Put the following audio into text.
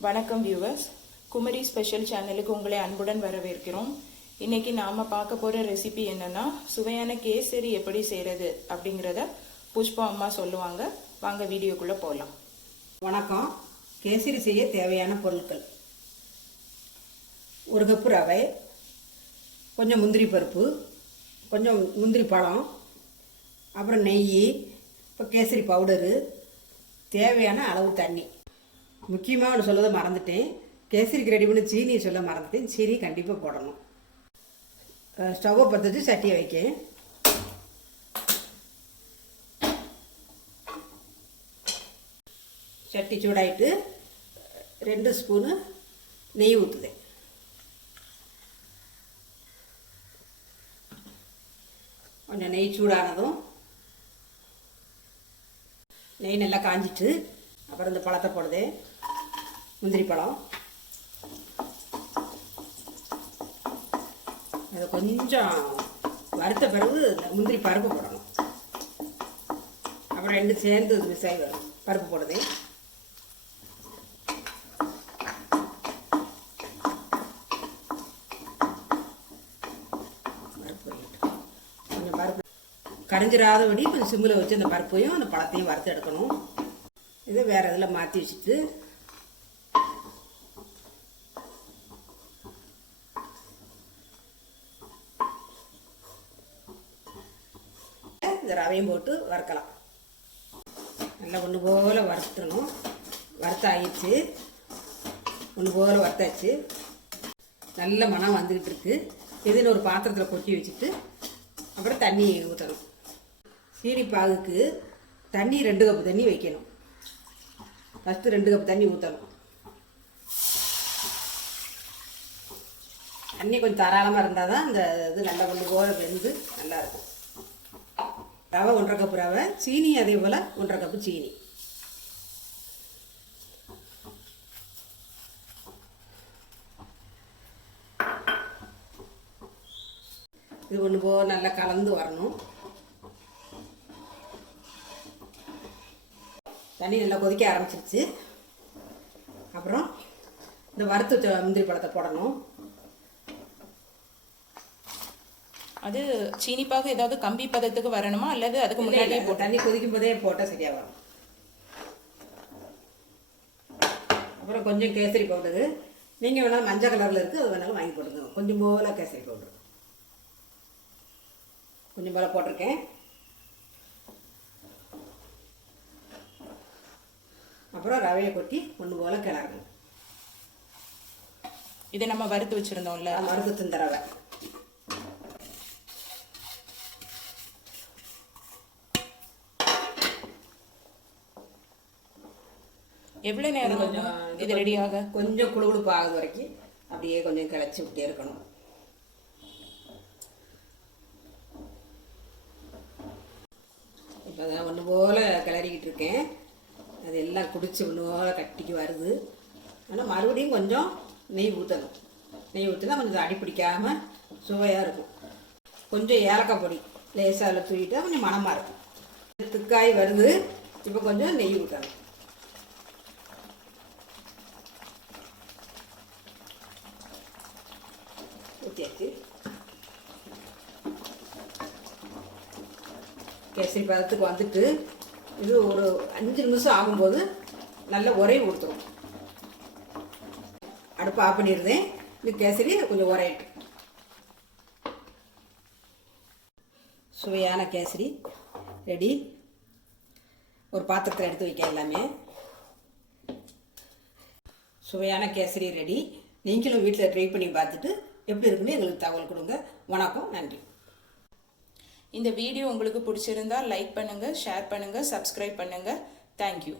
வணக்கம் viewers, Kumari special சேனலுக்கு உங்களை அன்புடன் வரவேற்கிறோம். இன்னைக்கு நாம பார்க்க போற ரெசிபி என்னன்னா, சுவையான கேசரி எப்படி செய்யறது அப்படிங்கிறத புஷ்பா அம்மா சொல்லுவாங்க. வாங்க வீடியோக்குள்ள போகலாம். வணக்கம். கேசரி செய்ய தேவையான பொருட்கள்: ஒரு கப்பு ரவை, கொஞ்சம் முந்திரி பருப்பு, கொஞ்சம் முந்திரி பழம், அப்புறம் நெய், இப்போ கேசரி பவுடரு, தேவையான அளவு தண்ணி. முக்கியமாக ஒன்று சொல்லதை மறந்துட்டேன், கேசரிக்கு ரெடி பண்ணி சீனியை சொல்ல மறந்துட்டேன். சீனி கண்டிப்பாக போடணும். ஸ்டவ்வை பற்ற வச்சு சட்டியை வைக்கேன். சட்டி சூடாயிட்டு 2 ஸ்பூனு நெய் ஊற்றுதேன். கொஞ்சம் நெய் சூடானதும் நெய் நல்லா காஞ்சிட்டு அப்புறம் இந்த பழத்தை போடுதேன். முந்திரி பழம் அதை கொஞ்சம் வறுத்த பிறகு முந்திரி பருப்பு போடணும். அப்புறம் 2 சேர்ந்து மிஸ் ஆகி வரும். பருப்பு போடுதேன். கொஞ்சம் பருப்பு கரைஞ்சிராதபடி கொஞ்சம் சிம்மில் வச்சு அந்த பருப்பையும் அந்த பழத்தையும் வறுத்து எடுக்கணும். இதை வேறு இதில் மாற்றி வச்சுட்டு இந்த ரவையும் போட்டு வறுக்கலாம். நல்லா ஒன்று போல் வறுத்துடணும். வறுத்தாயிடுச்சு, ஒன்று போல் வறுத்தாச்சு. நல்ல மனம் வந்துக்கிட்டு இருக்கு. இதுன்னு ஒரு பாத்திரத்தில் கொட்டி வச்சுட்டு அப்புறம் தண்ணி ஊற்றணும். சீனி பாகுக்கு தண்ணி 2 கப்பு தண்ணி வைக்கணும். ஃபஸ்ட்டு 2 கப் தண்ணி ஊற்றணும். தண்ணி கொஞ்சம் தாராளமாக இருந்தால் தான் இந்த இது நல்லா ஒன்று போல் வெந்து நல்லாயிருக்கும். ரவை 1.5 கப்பு ரவை, சீனி அதே போல் 1.5 கப்பு சீனி. இது ஒன்று போல் நல்லா கலந்து வரணும். தண்ணி நல்லா கொதிக்க ஆரம்பிச்சிருச்சு. அப்புறம் இந்த வறுத்து முந்திரி பழத்தை போடணும். அது சீனிப்பாக ஏதாவது கம்பி பதத்துக்கு வரணுமா அல்லது அதுக்கு முன்னாடியே தண்ணி கொதிக்கும் போதே போட்டால் சரியாக வரும். அப்புறம் கொஞ்சம் கேசரி பவுடரு, நீங்கள் வேணாலும் மஞ்சள் கலரில் இருக்குது, அது வேணாலும் வாங்கி போட்டுங்க. கொஞ்சம் போல் கேசரி பவுடர் கொஞ்சம் போல் போட்டிருக்கேன். அப்புறம் ரவையை கொட்டி ஒன்று போல் கிளறணும். இதை நம்ம வறுத்து வச்சுருந்தோம்ல, வறுத்து தந்த ரவை. எவ்வளோ நேரம் கொஞ்சம் இது ரெடியாக கொஞ்சம் குழுகுழுப்பு ஆகுது வரைக்கும் அப்படியே கொஞ்சம் கிளச்சி விட்டே இருக்கணும். இப்போ தான் ஒன்று போல் கிளறிக்கிட்டு இருக்கேன். அது எல்லாம் குடிச்சு ஒன்று போல் கட்டிக்கு வருது. ஆனால் மறுபடியும் கொஞ்சம் நெய் ஊற்றணும். நெய் ஊற்றினா கொஞ்சம் அடி பிடிக்காமல் சுவையாக இருக்கும். கொஞ்சம் ஏலக்காய் பொடி லேசாக அதில் தூக்கிட்டா கொஞ்சம் மணமாக இருக்கும். திக்காய் வருது. இப்போ கொஞ்சம் நெய் ஊற்றணும். ஊற்றியாச்சு. கேசரி பதத்துக்கு வந்துட்டு இது ஒரு 5 நிமிஷம் ஆகும்போது நல்ல உரையை கொடுத்துரும். அடுப்பு ஆஃப் பண்ணிடுறேன். இது கேசரி கொஞ்சம் உரையிட்டு. சுவையான கேசரி ரெடி. ஒரு பாத்திரத்தில் எடுத்து வைக்க எல்லாமே. சுவையான கேசரி ரெடி. நீங்களும் வீட்டில் ட்ரை பண்ணி பார்த்துட்டு எப்படி இருக்குன்னு எங்களுக்கு தகவல் கொடுங்க. வணக்கம், நன்றி. இந்த வீடியோ உங்களுக்கு பிடிச்சிருந்தா லைக் பண்ணுங்க, ஷேர் பண்ணுங்க, சப்ஸ்கிரைப் பண்ணுங்க. தேங்க்யூ.